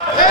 Hey!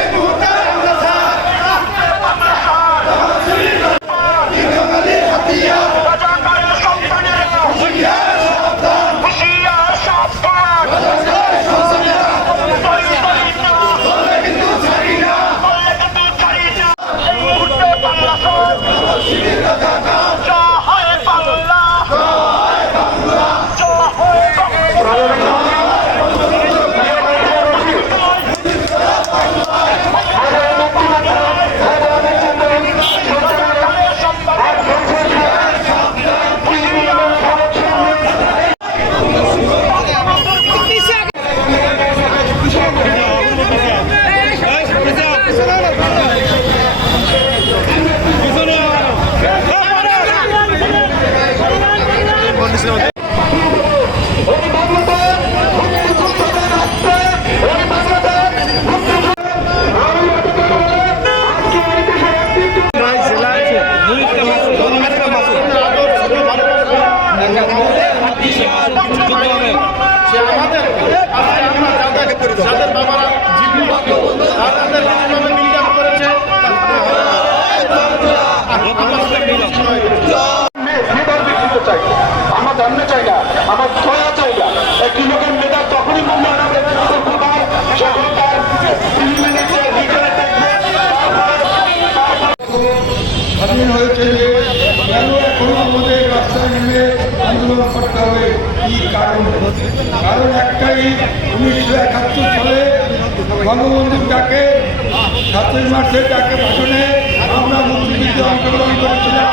আমাদের আজকে আমরা যাদের বাবারা স্বাধীন হয়েছে যে কেন এখন আমাদের রাস্তায় নেমে আন্দোলন করতে হবে? কি কারণ? কারণ একটাই, উনিশশো একাত্তর সালে বঙ্গবন্ধু ডাকে সাতই মার্চে ডাকে ভাষণে আমরা মুক্তিযুদ্ধে অংশগ্রহণ করেছিলাম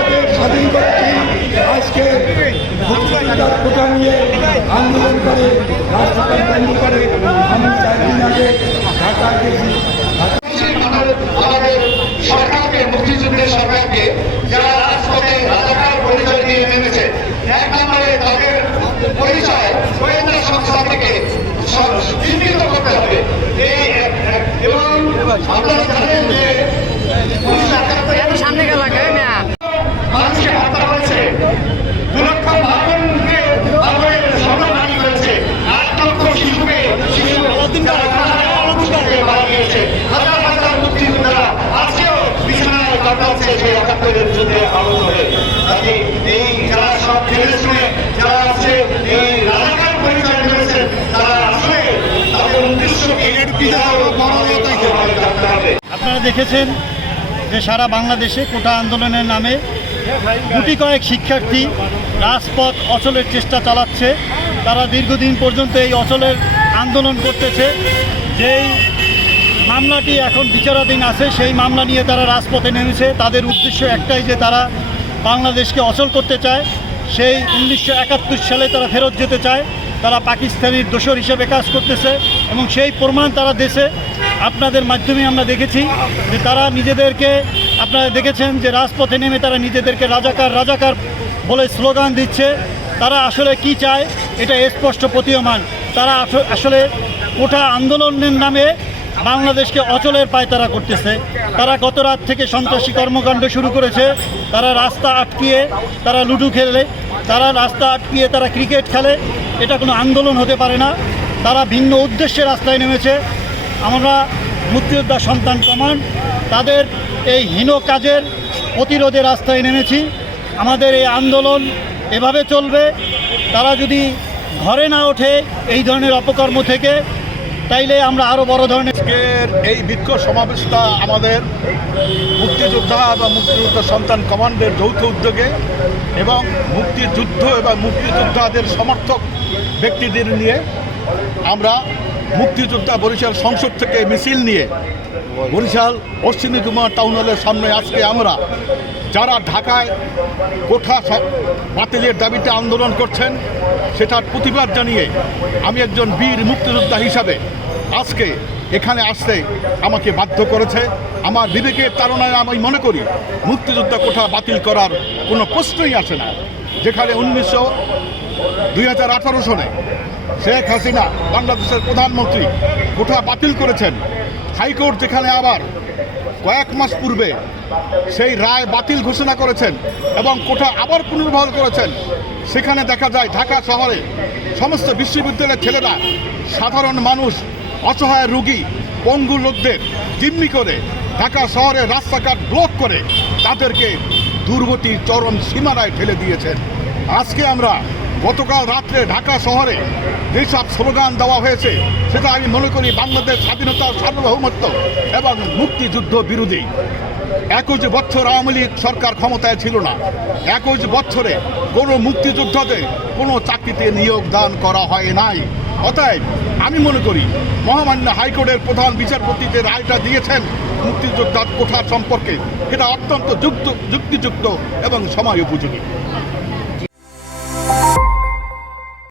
দেশ স্বাধীন করেছি আজকে কোটা নিয়ে আন্দোলন করে রাষ্ট্রটা বন্ধ করে আমি চার আগে ঢাকা গেছি আমাদের সরকারকে, মুক্তিযুদ্ধের সরকারকে যারা রাজপথে রাজাকার পরিচয় নিয়ে নেমেছে এক নম্বরে তাদের পরিচয় গোয়েন্দা সংস্থা থেকে স- চিহ্নিত করতে হবে এই এক- এক- এবং আপনারা জানেন যে উনিশশো একাত্তরে সামনে গেল মানুষকে হত্যা হয়েছে দু লক্ষ ভাবনকে ভাবনের স্বর্ণহানি করেছে আট লক্ষ শিশুকে শিশু যারা অনাহারে মারা গিয়েছে হাজার হাজার মুক্তিযোদ্ধারা আজকেও আপনারা দেখেছেন যে সারা বাংলাদেশে কোটা আন্দোলনের নামে গুটি কয়েক শিক্ষার্থী রাজপথ অচলের চেষ্টা চালাচ্ছে। তারা দীর্ঘদিন পর্যন্ত এই অচলের আন্দোলন করতেছে। যেই মামলাটি এখন বিচারাধীন আছে, সেই মামলা নিয়ে তারা রাজপথে নেমেছে। তাদের উদ্দেশ্য একটাই যে তারা বাংলাদেশকে অচল করতে চায়। সেই উনিশশো একাত্তর সালে তারা ফেরত যেতে চায়। তারা পাকিস্তানির দোসর হিসেবে কাজ করতেছে এবং সেই প্রমাণ তারা দেশে আপনাদের মাধ্যমে আমরা দেখেছি যে তারা নিজেদেরকে, আপনারা দেখেছেন যে রাজপথে নেমে তারা নিজেদেরকে রাজাকার রাজাকার বলে স্লোগান দিচ্ছে। তারা আসলে কি চায়? এটা স্পষ্ট প্রতীয়মান। তারা আস- আসলে কোটা আন্দোলনের নামে বাংলাদেশকে অচলের পায়তারা করতেছে। তারা গত রাত থেকে সন্ত্রাসী কর্মকাণ্ড শুরু করেছে। তারা রাস্তা আটকিয়ে তারা লুডু খেলে। তারা রাস্তা আটকিয়ে তারা ক্রিকেট খেলে। এটা কোনো আন্দোলন হতে পারে না। তারা ভিন্ন উদ্দেশ্যে রাস্তায় নেমেছে। আমরা মুক্তিযোদ্ধা সন্তান কমান্ড তাদের এই হীন কাজের প্রতিরোধে রাস্তায় নেমেছি। আমাদের এই আন্দোলন এভাবে চলবে। তারা যদি ঘরে না ওঠে এই ধরনের অপকর্ম থেকে তাইলে আমরা আরও বড় ধরনের এই বিক্ষোভ সমাবেশটা আমাদের মুক্তিযোদ্ধা বা মুক্তিযোদ্ধা সন্তান কমান্ডের যৌথ উদ্যোগে এবং মুক্তিযুদ্ধ এবং মুক্তিযোদ্ধাদের সমর্থক ব্যক্তিদের নিয়ে আমরা মুক্তিযোদ্ধা বরিশাল সংসদ থেকে মিছিল নিয়ে বরিশাল অশ্বিনী কুমার টাউন হলের সামনে আজকে আমরা যারা ঢাকায় কোঠা বাতিলের দাবিতে আন্দোলন করছেন, সেটার প্রতিবাদ জানিয়ে আমি একজন বীর মুক্তিযোদ্ধা হিসাবে আজকে এখানে আসতে আমাকে বাধ্য করেছে। আমার বিবেকের তারণায় আমি মনে করি মুক্তিযোদ্ধা কোঠা বাতিল করার কোনো প্রশ্নই আসে না। যেখানে উনিশশো দুই সনে শেখ হাসিনা বাংলাদেশের প্রধানমন্ত্রী কোঠা বাতিল করেছেন। হাইকোর্ট যেখানে আবার কয়েক মাস পূর্বে সেই রায় বাতিল ঘোষণা করেছেন এবং কোঠা আবার পুনর্বহাল করেছেন। সেখানে দেখা যায় ঢাকা শহরে সমস্ত বিশ্ববিদ্যালয়ের ছেলেরা সাধারণ মানুষ, অসহায় রুগী, পঙ্গু লোকদের জিম্মি করে ঢাকা শহরে রাস্তাঘাট ব্লক করে তাদেরকে দুর্গতির চরম সীমানায় ঠেলে দিয়েছেন। আজকে আমরা গতকাল রাত্রে ঢাকা শহরে যেসব স্লোগান দেওয়া হয়েছে, সেটা আমি মনে করি বাংলাদেশ স্বাধীনতা সার্বভৌমত্ব এবং মুক্তিযুদ্ধ বিরোধী। একুশ বছর আওয়ামী লীগ সরকার ক্ষমতায় ছিল না। একুশ বছরে কোনো মুক্তিযোদ্ধাদের কোনো চাকরিতে নিয়োগ দান করা হয় নাই। অতএব আমি মনে করি মহামান্য হাইকোর্টের প্রধান বিচারপতি যে রায়টা দিয়েছেন মুক্তিযোদ্ধার কোঠা সম্পর্কে। এটা অত্যন্ত যুক্ত যুক্তিযুক্ত এবং সময় উপযোগী।